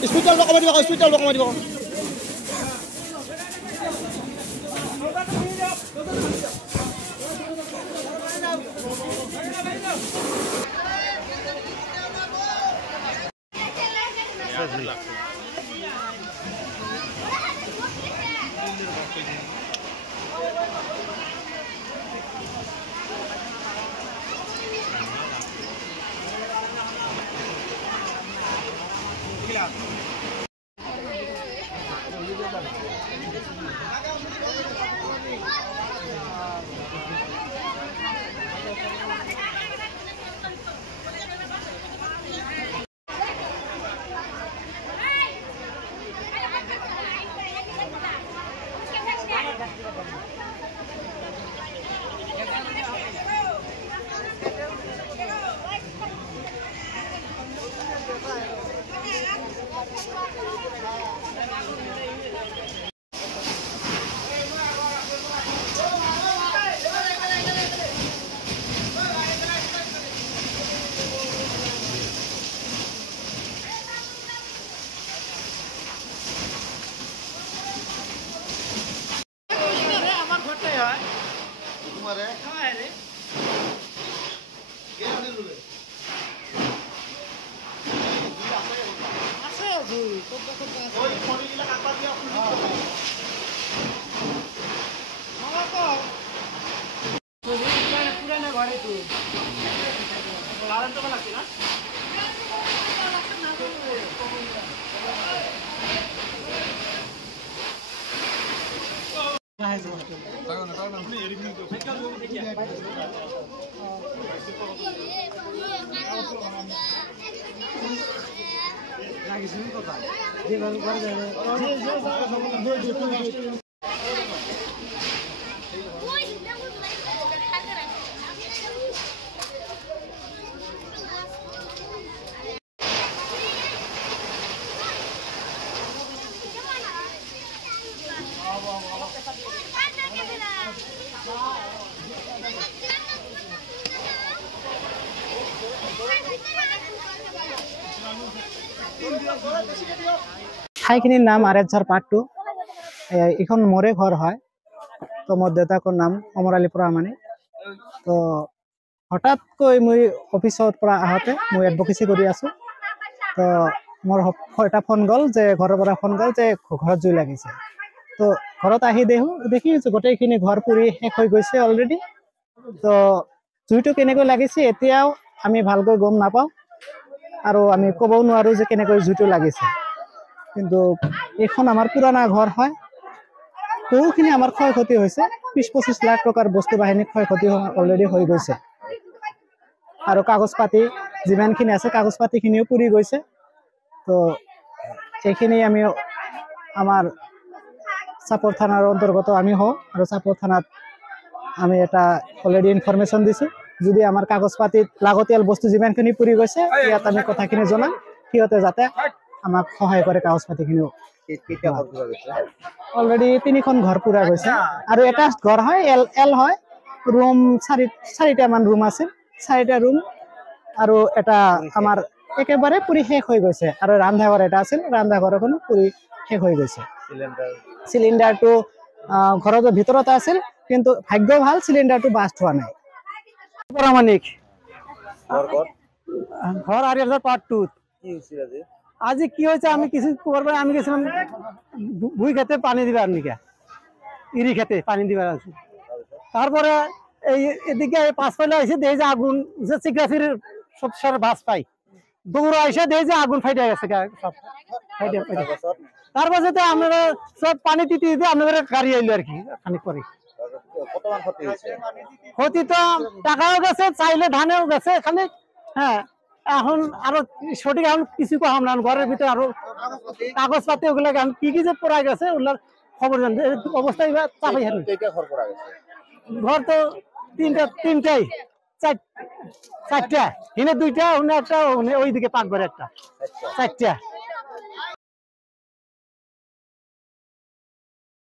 Hospital lo kami di hospital lo kami di ঠাইখিনির নাম আরেকঝার part 2 এখন মোরে ঘর হয় তো মোর দেউতাকৰ নাম অমৰ আলী প্ৰামাণিক তো হঠাৎকৈ মই অফিসৰ পৰা আহতে মই এডভোকেসি কৰি আছো তো মোৰ এটা ফোন গল যে ঘৰৰ পৰা ফোন গল যে ঘৰত জুই লাগিছে তো ঘৰত আহি দেখি গোটেইখিনি ঘৰ পুৰি শেষ হৈ গৈছে অলৰেডি তো জুইটো কেনেকৈ লাগিছে এতিয়াও আমি ভালকৈ গম নাপাওঁ আৰু আমি ক'বও নোৱাৰো যে কেনেকৈ জুইটো লাগিছে কিন্তু এখন আমাৰ পুৰণা ঘৰ হয় বহুখিনি আমাৰ ক্ষয়ক্ষতি হৈছে 20-25 লাখ টকাৰ বস্তু বাহিনী ক্ষয়ক্ষতি অলৰেডি হৈ গৈছে আৰু কাগজ পাতি যিমানখিনি আছে কাগজ পাতিখিনিও পুৰি গৈছে তো এইখিনি আমি আমাৰ চাপৰ থানাৰ অন্তৰ্গত আমি হওঁ আৰু চাপৰ থানাত আমি এটা অলৰেডি ইনফৰমেশ্যন দিছো যদি আমাৰ কাগজ পাতিত লাগতিয়াল বস্তু যিমানখিনি পুৰি গৈছে ইয়াত আমি কথাখিনি জনাম সিহঁতে যাতে আমাক সহায় কৰে কাগজ পাতিখিনিও অলৰেডি 3খন ঘৰ পুৰা গৈছে আৰু এটা ঘৰ হয় এল হয় ৰুম 4টা মান ৰুম আছে 4টা ৰুম আৰু এটা আমাৰ একেবাৰে পুৰি শেষ হৈ গৈছে আৰু ৰান্ধাঘৰ এটা আছিল ৰান্ধাঘৰখনো পুৰি শেষ হৈ গৈছে চিলিণ্ডাৰটো ঘৰৰ ভিতৰত আছিল কিন্তু ভাগ্য ভাল চিলিণ্ডাৰটো বাষ্ট হোৱা নাই পৰামানিক ঘৰ আৰিয়ালৰ পাৰ্ট 2 কি হৈছে আজি কি হৈছে আমি কিছু করবে আমি গেছিলাম ভুই খেতে পানি দিবার নিকা ইরি খেতে পানি দিবার আছে তারপরে এই এদিকে 5 পয়লা এসে দেই যে আগুন যে সিগাফির সব সার বাস পাই দৌড়া এসে দেই যে আগুন ফাইটা গেছে সব ফাইটা তারপরে তো আমরা সব পানি দিতে দিতে আমাদের গাড়ি আইলো আর কি খানিক পরে কতমান ক্ষতি হয়েছে ক্ষতি তো টাকাও গেছে চাইলে ধানেও গেছে খালি হ্যাঁ এখন আরো সঠিক এখন কিছু কম না ঘরের ভিতরে আরো কাগজ পাতি ওগুলো কি কি যে পড়া গেছে ওগুলোর খবর জানতে অবস্থা চাপাই ঘর তো তিনটাই চারটা হিনে 2টা একটা ওইদিকে পাকঘরে একটা 4টা